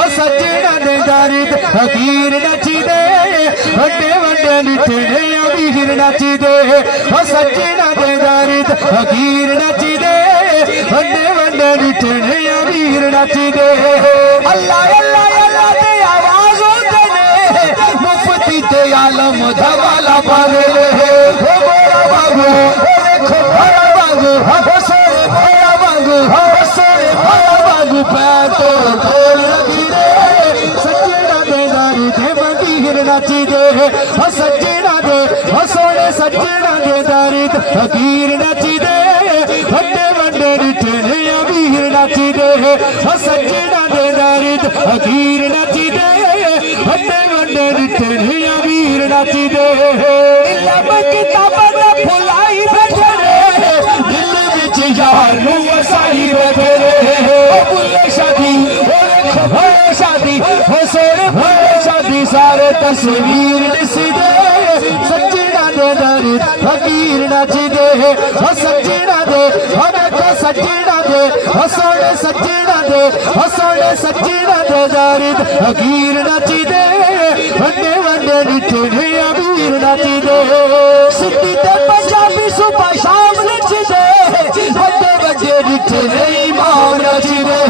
ओ सजना दे दारी ते फकीर नचदे वड्डे वड्डे निठड़े अमीर नचदे ओ सजना दे दारी ते फकीर नचदे वड्डे वड्डे निठड़े अमीर नचदे अल्लाह अल्लाह अल्लाह ते आवाज होते ने मुफ्ती ते आलम धवाला पावे ओ गोरा बाबू ओ देखो भरा बाबू हो सोरे भरा बाबू हो सोरे भरा बाबू पैर तो ढोल लगी रे सजना दे दारी ते फकीर नचदे ओ सजना दे ओ सोने सजना दे दारी ते फकीर नचदे वड्डे वड्डे निठड़े अमीर नचदे ओ सजना दे दारी ते फकीर नचदे वड्डे वड्डे निठड़े अमीर नचदे इल्म किताबां दा फुलाई बैठे रे दिल विच यार नू वसाई बैठे रे ओ बुल्ले शादी ओ देखो भोए शादी ओ सोरे भोए शादी सारे तस्वीर दिसदे सजना दे दारी फकीर नचदे ओ सजना दे ओ देखो सजना दे ओ सोने सजना दे ओ सोने सजना दे दारी फकीर नचदे वड्डे वड्डे निठड़े अमीर नचदे सिद्धी ते पंजाबी सुबह शाम नचदे वड्डे वड्डे निठड़े इमाम नचदे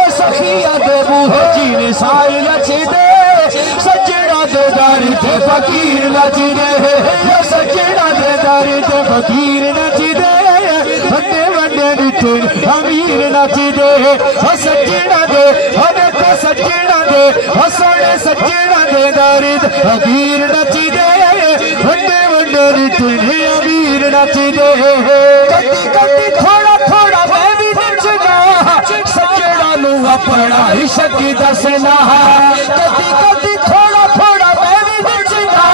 ओ सखिया दे बूहे जीने साई नचदे सजना दे दारी ते फकीर नचदे ओ सजना दे दारी ते फकीर नचदे वड्डे वड्डे निठड़े अमीर नचदे ओ सजना दे ओ देखो सजना दे ओ सोने सजना दे दारी ते फकीर नचदे वड्डे वड्डे निठड़े अमीर नचदे कदी कदी थोड़ा थोड़ा मैं भी नचना सजना नू अपना इश्क दसना कदी कदी थोड़ा थोड़ा मैं भी नचना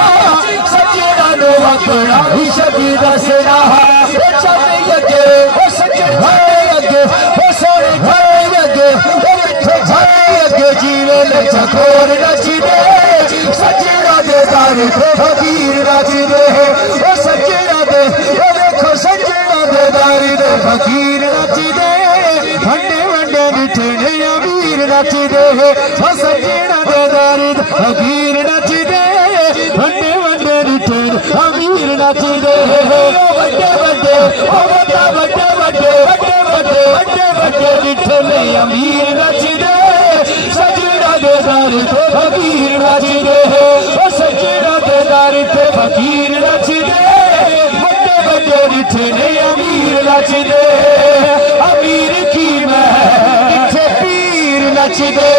सजना नू अपना इश्क दसना चले अगे ओ सजना अगे ओ सोने घरे अगे ओ मिठे घरे अगे जीवन चकोर नचदे सजना दे दारी ते फकीर नचदे ओ सजना दे ओ देखो सजना दे दारी ते फकीर नचदे वड्डे वड्डे निठड़े अमीर नचदे ओ सजना दे दारी ते फकीर नचदे वड्डे वड्डे निठड़े अमीर नचदे वड्डे वड्डे ओ वड्डे वड्डे वड्डे वड्डे वड्डे वड्डे वड्डे निठड़े अमीर नचदे सजना दे दारी ते फकीर नचदे ओ सजना दे दारी ते फकीर नचदे वड्डे वड्डे निठड़े अमीर नचदे अमीर की मैं पीर नचदे।